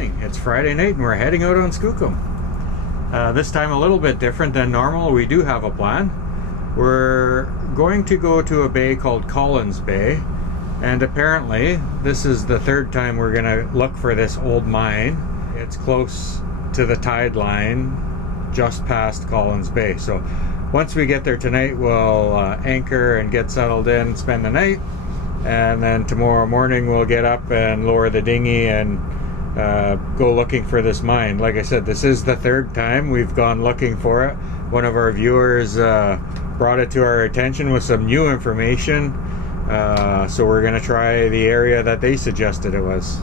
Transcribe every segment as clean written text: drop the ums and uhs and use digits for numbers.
evening. It's Friday night and we're heading out on Skookum. This time a little bit different than normal. We do have a plan. We're going to go to a bay called Collins Bay, and apparently this is the third time we're going to look for this old mine. It's close to the tide line just past Collins Bay. So once we get there tonight, we'll anchor and get settled in, spend the night, and then tomorrow morning we'll get up and lower the dinghy and go looking for this mine. Like I said, this is the third time we've gone looking for it. One of our viewers brought it to our attention with some new information, so we're going to try the area that they suggested it was.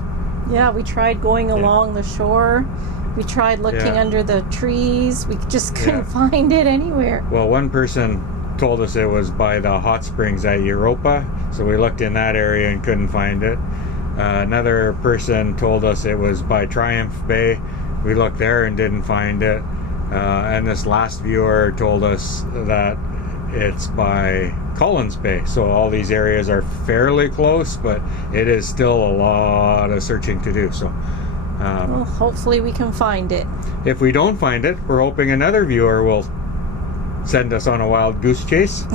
Yeah, we tried going along the shore. We tried looking under the trees. We just couldn't find it anywhere. Well, one person told us it was by the hot springs at Europa, so we looked in that area and couldn't find it. Another person told us it was by Triumph Bay. We looked there and didn't find it. And this last viewer told us that it's by Collins Bay. So all these areas are fairly close, but it is still a lot of searching to do. So well, hopefully we can find it. If we don't find it, we're hoping another viewer will send us on a wild goose chase.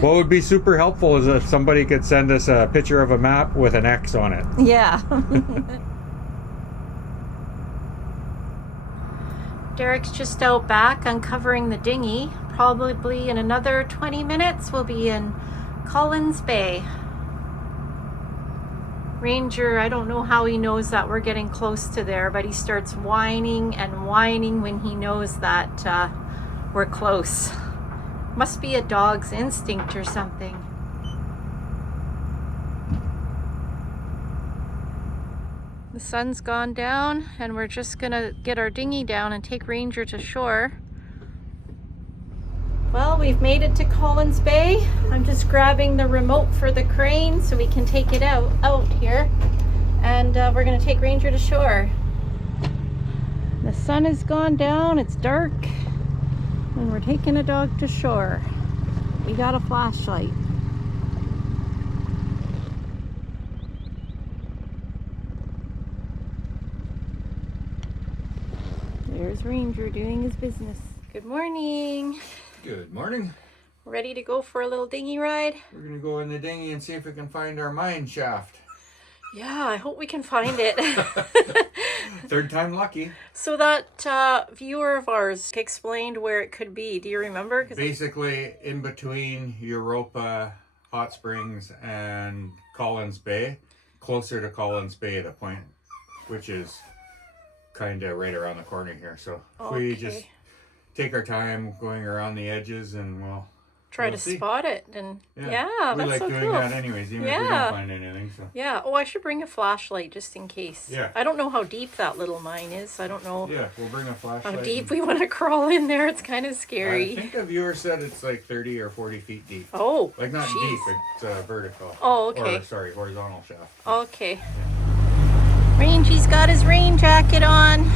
What would be super helpful is if somebody could send us a picture of a map with an X on it. Yeah. Derek's just out back uncovering the dinghy. Probably in another 20 minutes we'll be in Collins Bay. Ranger, I don't know how he knows that we're getting close to there, but he starts whining and whining when he knows that we're close. Must be a dog's instinct or something. The sun's gone down and we're just gonna get our dinghy down and take Ranger to shore. Well, we've made it to Collins Bay. I'm just grabbing the remote for the crane so we can take it out here. And we're gonna take Ranger to shore. The sun has gone down, it's dark. And we're taking a dog to shore. We got a flashlight. There's Ranger doing his business. Good morning. Good morning. Ready to go for a little dinghy ride? We're going to go in the dinghy and see if we can find our mine shaft. Yeah, I hope we can find it. Third time lucky. So that viewer of ours explained where it could be. Do you remember? Basically, in between Europa Hot Springs and Collins Bay, closer to Collins Bay, the point, which is kind of right around the corner here. So if we just take our time going around the edges and we'll try to spot it. And yeah, we that's like so doing cool. that anyways, even if we don't find anything. So yeah. Oh, I should bring a flashlight just in case. Yeah. I don't know how deep that little mine is. I don't know. Yeah, we'll bring a flashlight. How deep we want to crawl in there. It's kind of scary. I think a viewer said it's like 30 or 40 feet deep. Oh, like not deep, it's vertical. Oh, okay. Or sorry, horizontal shaft. Okay. Yeah. Rangy's got his rain jacket on.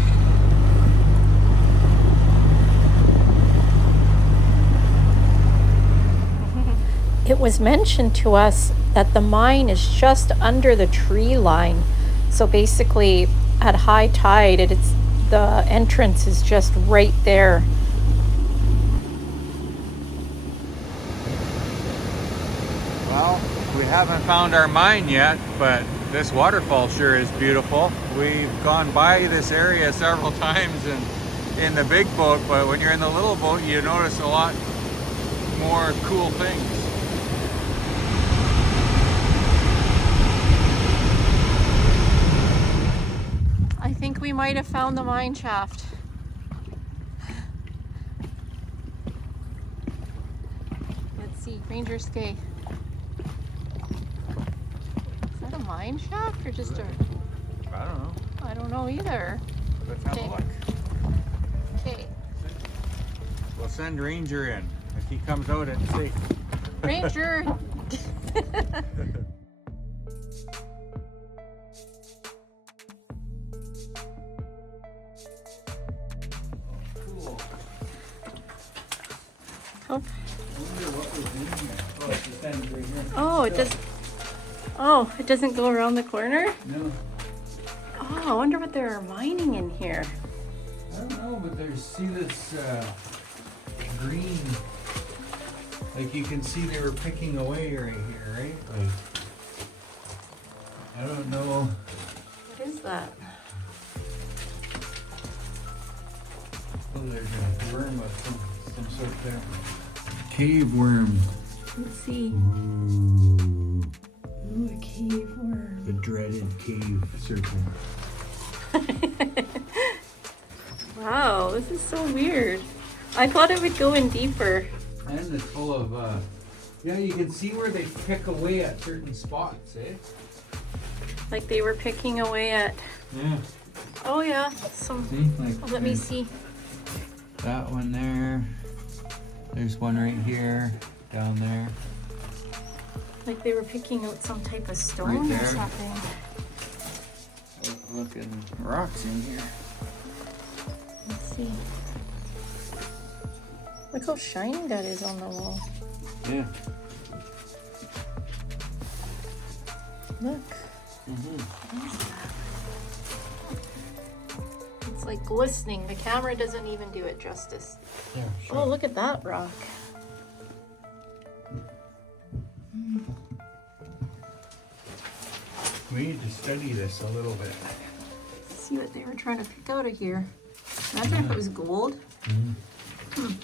It was mentioned to us that the mine is just under the tree line. So basically at high tide, the entrance is just right there. Well, we haven't found our mine yet, but this waterfall sure is beautiful. We've gone by this area several times in the big boat, but when you're in the little boat, you notice a lot more cool things. I think we might have found the mine shaft. Let's see, Ranger stay. Is that a mine shaft or just a... I don't know. I don't know either. Let's have a look. Okay. We'll send Ranger in. If he comes out, it's safe. Ranger! Oh. Oh, it does. Oh, it doesn't go around the corner? No. Oh, I wonder what they're mining in here. I don't know, but see this green, like you can see they were picking away right here, right? Like, I don't know. What is that? Oh, there's a worm of some sort there. Cave worm. Let's see. Ooh, Ooh, a cave worm. the dreaded cave serpent. Wow, this is so weird. I thought it would go in deeper. And it's full of, yeah, you can see where they pick away at certain spots, eh? Like they were picking away at. Yeah. Oh yeah, some. See? Like, Oh, let me see. that one there. There's one right here, down there. Like they were picking out some type of stone Right or there. something. Looking rocks in here. Let's see. Look how shiny that is on the wall. Yeah. Look. It's like glistening. The camera doesn't even do it justice. Yeah, sure. Oh, look at that rock. We need to study this a little bit. See what they were trying to pick out of here. Imagine if it was gold. Too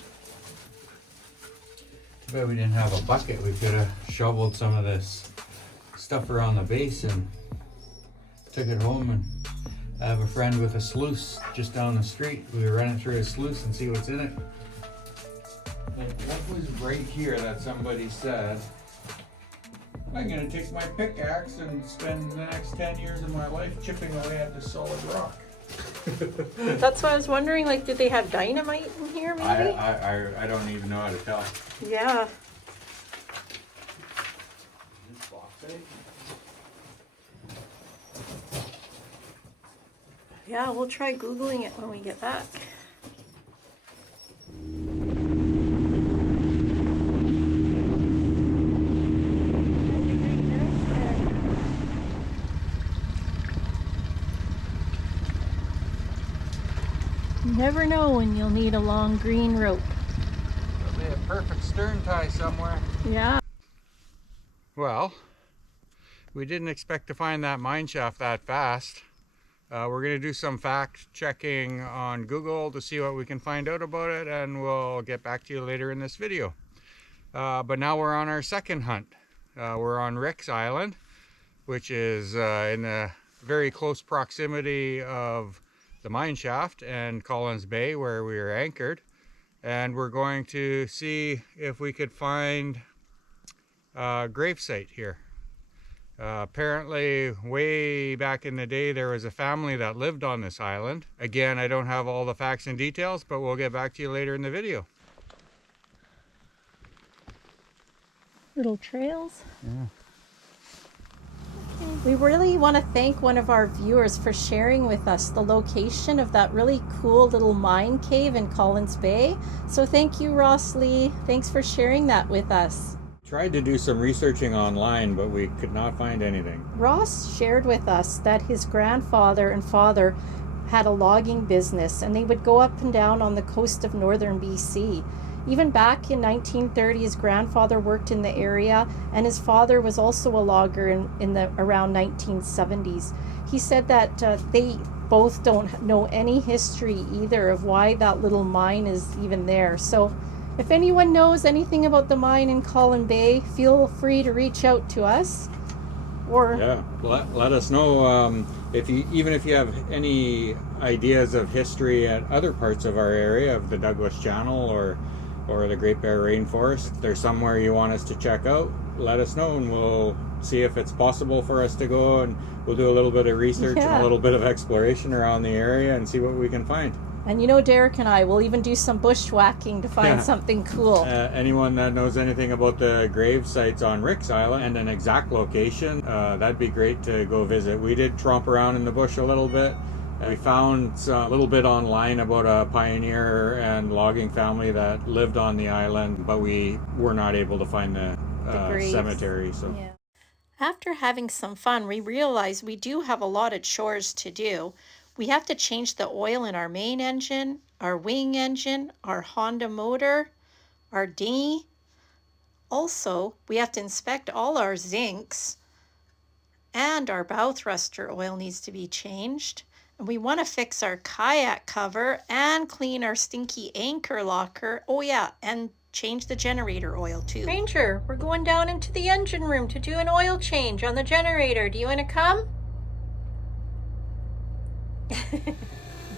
bad we didn't have a bucket. We could have shoveled some of this stuff around the base and took it home. And I have a friend with a sluice just down the street. We were running through his sluice and see what's in it. Like, what was right here that somebody said, I'm going to take my pickaxe and spend the next 10 years of my life chipping away at this solid rock. That's why I was wondering, like, did they have dynamite in here maybe? I don't even know how to tell. Yeah. This bauxite? Yeah, we'll try Googling it when we get back. You never know when you'll need a long green rope. There'll be a perfect stern tie somewhere. Yeah. Well, we didn't expect to find that mine shaft that fast. We're going to do some fact checking on Google to see what we can find out about it, and we'll get back to you later in this video. But now we're on our second hunt. We're on Rick's Island, which is in the very close proximity of the mine shaft and Collins Bay, where we are anchored. And we're going to see if we could find a gravesite here. Apparently, way back in the day, there was a family that lived on this island. Again, I don't have all the facts and details, but we'll get back to you later in the video. Little trails. Yeah. We really want to thank one of our viewers for sharing with us the location of that really cool little mine cave in Collins Bay. So thank you, Ross Lee. Thanks for sharing that with us. Tried to do some researching online, but we could not find anything. Ross shared with us that his grandfather and father had a logging business, and they would go up and down on the coast of northern BC. Even back in 1930, his grandfather worked in the area, and his father was also a logger in the around 1970s. He said that they both don't know any history either of why that little mine is even there. So if anyone knows anything about the mine in Collins Bay, feel free to reach out to us. Or yeah, let us know even if you have any ideas of history at other parts of our area of the Douglas Channel or the Great Bear Rainforest. If there's somewhere you want us to check out, let us know and we'll see if it's possible for us to go, and we'll do a little bit of research and a little bit of exploration around the area and see what we can find. And you know, Derek and I will even do some bushwhacking to find something cool. Anyone that knows anything about the grave sites on Rick's Island and an exact location, that'd be great to go visit. We did tromp around in the bush a little bit. We found a little bit online about a pioneer and logging family that lived on the island, but we were not able to find the graves. cemetery. So. Yeah. After having some fun, we realize we do have a lot of chores to do. We have to change the oil in our main engine, our wing engine, our Honda motor, our dinghy. Also, we have to inspect all our zincs, and our bow thruster oil needs to be changed. And we want to fix our kayak cover and clean our stinky anchor locker. Oh yeah, and change the generator oil too. Ranger, we're going down into the engine room to do an oil change on the generator. Do you want to come?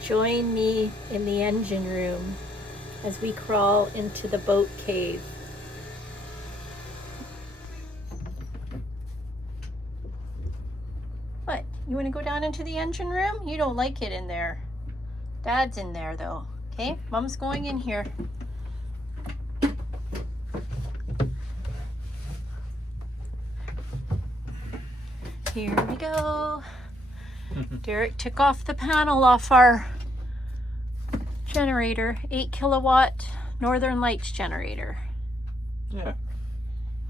Join me in the engine room as we crawl into the boat cave. What? You want to go down into the engine room? You don't like it in there. Dad's in there though. Okay, Mom's going in here. Here we go. Derek took off the panel off our generator, 8 kilowatt Northern Lights generator. Yeah.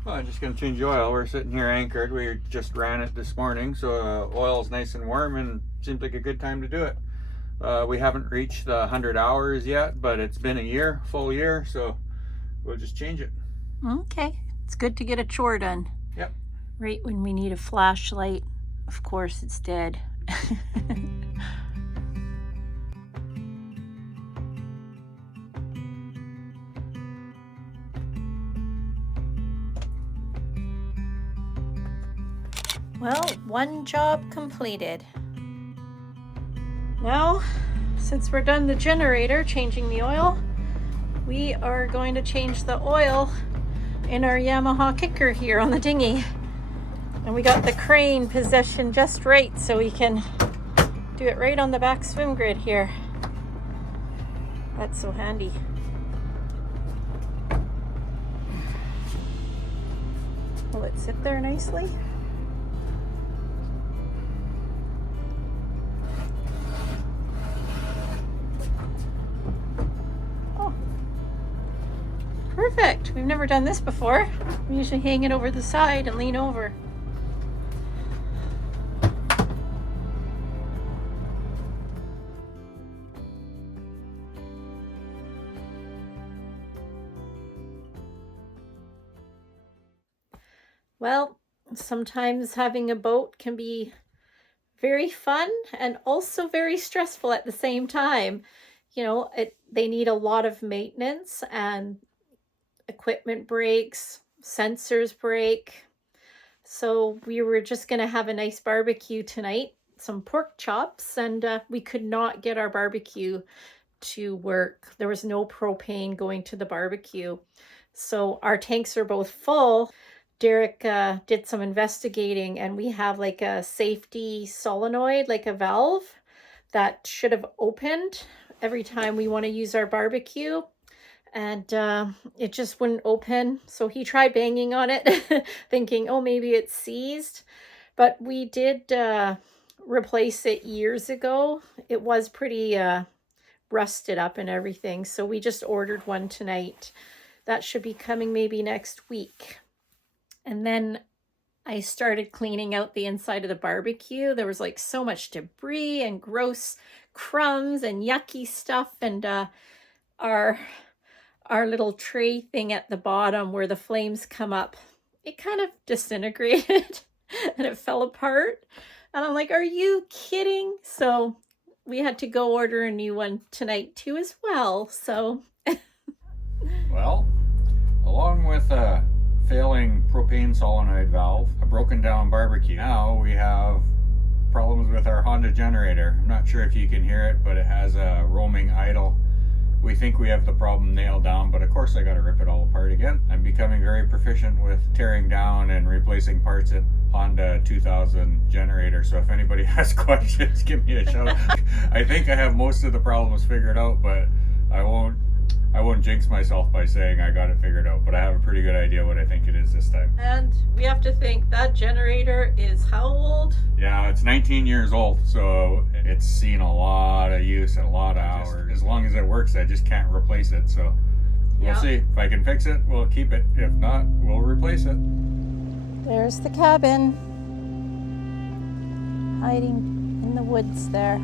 Well, I'm just going to change the oil. We're sitting here anchored. We just ran it this morning, so oil's nice and warm and seems like a good time to do it. We haven't reached the 100 hours yet, but it's been a year, full year, so we'll just change it. Okay. It's good to get a chore done. Yep. Right when we need a flashlight. Of course, it's dead. Well, one job completed. Now, since we're done the generator, changing the oil, we are going to change the oil in our Yamaha kicker here on the dinghy. And we got the crane positioned just right so we can do it right on the back swim grid here. That's so handy. Will it sit there nicely? Oh, perfect. We've never done this before. We usually hang it over the side and lean over. Well, sometimes having a boat can be very fun and also very stressful at the same time. You know, they need a lot of maintenance and equipment breaks, sensors break. So we were just going to have a nice barbecue tonight, some pork chops, and we could not get our barbecue to work. There was no propane going to the barbecue. So our tanks are both full. Derek did some investigating, and we have like a safety solenoid, like a valve that should have opened every time we want to use our barbecue, and it just wouldn't open. So he tried banging on it thinking, oh, maybe it's seized, but we did replace it years ago. It was pretty rusted up and everything, so we just ordered one tonight. That should be coming maybe next week. And then I started cleaning out the inside of the barbecue. There was like so much debris and gross crumbs and yucky stuff. And our little tray thing at the bottom where the flames come up, it kind of disintegrated and it fell apart. And I'm like, are you kidding? So we had to go order a new one tonight too as well. So well, along with failing propane solenoid valve, a broken down barbecue, now we have problems with our Honda generator. I'm not sure if you can hear it, but it has a roaming idle. We think we have the problem nailed down, but of course I got to rip it all apart again. I'm becoming very proficient with tearing down and replacing parts at Honda 2000 generator, so if anybody has questions, give me a shout. I think I have most of the problems figured out, but I won't jinx myself by saying I got it figured out, but I have a pretty good idea what I think it is this time. And we have to think that generator is how old? Yeah, it's 19 years old, so it's seen a lot of use and a lot of hours. As long as it works, I just can't replace it, so we'll see. If I can fix it, we'll keep it. If not, we'll replace it. There's the cabin, hiding in the woods there.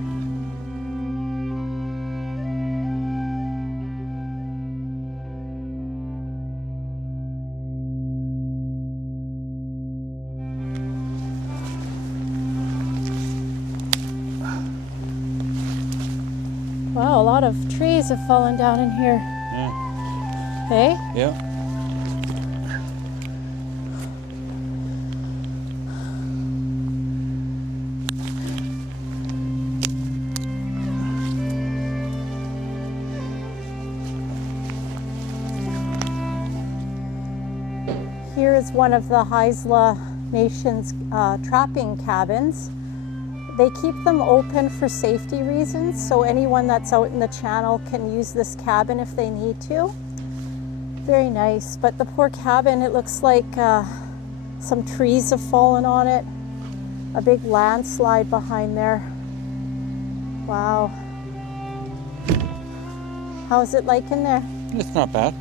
Wow, a lot of trees have fallen down in here. Yeah. Hey? Yeah. Here is one of the Haisla Nation's trapping cabins. They keep them open for safety reasons, so anyone that's out in the channel can use this cabin if they need to. Very nice, but the poor cabin, it looks like some trees have fallen on it. A big landslide behind there. Wow. How's it like in there? It's not bad.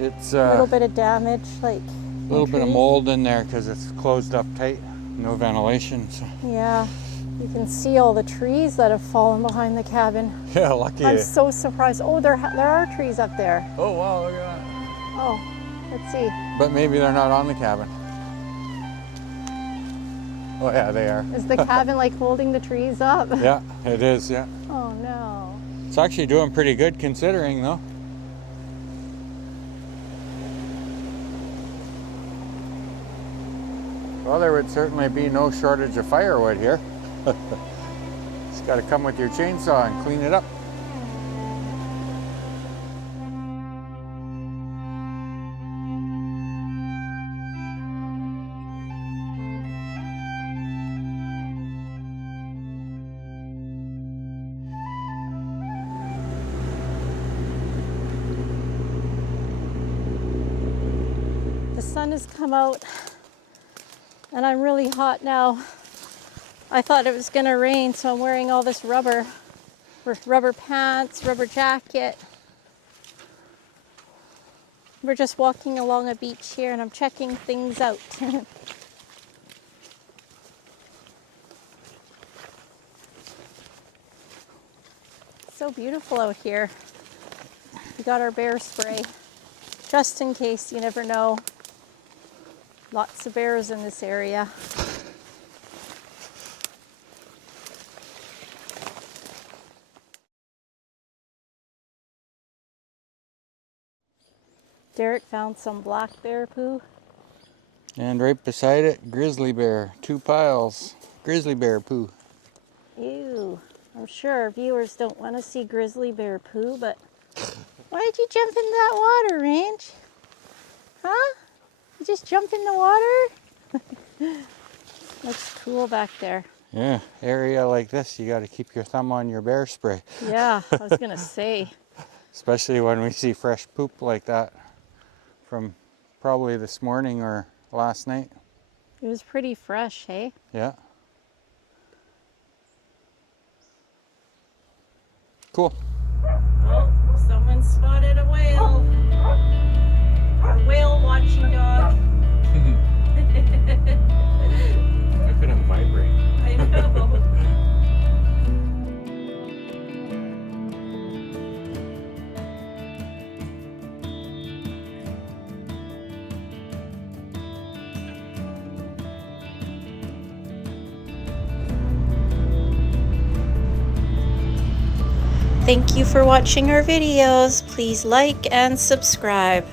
It's A little bit of damage, like a little bit of mold in there because it's closed up tight. No ventilation. So. Yeah, you can see all the trees that have fallen behind the cabin. Yeah, lucky. I'm so surprised. Oh, there are trees up there. Oh wow, look at that. Oh, let's see. But maybe they're not on the cabin. Oh yeah, they are. Is the cabin like holding the trees up? Yeah, it is, yeah. Oh no. It's actually doing pretty good considering though. Well, there would certainly be no shortage of firewood here. Just got to come with your chainsaw and clean it up. The sun has come out and I'm really hot now. I thought it was gonna rain, so I'm wearing all this rubber pants, rubber jacket. We're just walking along a beach here and I'm checking things out. So beautiful out here. We got our bear spray, just in case, you never know. Lots of bears in this area. Derek found some black bear poo. And right beside it, grizzly bear. 2 piles. Grizzly bear poo. Ew. I'm sure our viewers don't want to see grizzly bear poo, but why did you jump in that water, Range? Huh? You just jump in the water? Looks cool back there. Yeah, area like this, you got to keep your thumb on your bear spray. Yeah, I was gonna say. Especially when we see fresh poop like that from probably this morning or last night. It was pretty fresh, hey? Yeah. Cool. Oh, someone spotted a whale. A whale watching dog. Look at him vibrate. I know. Thank you for watching our videos. Please like and subscribe.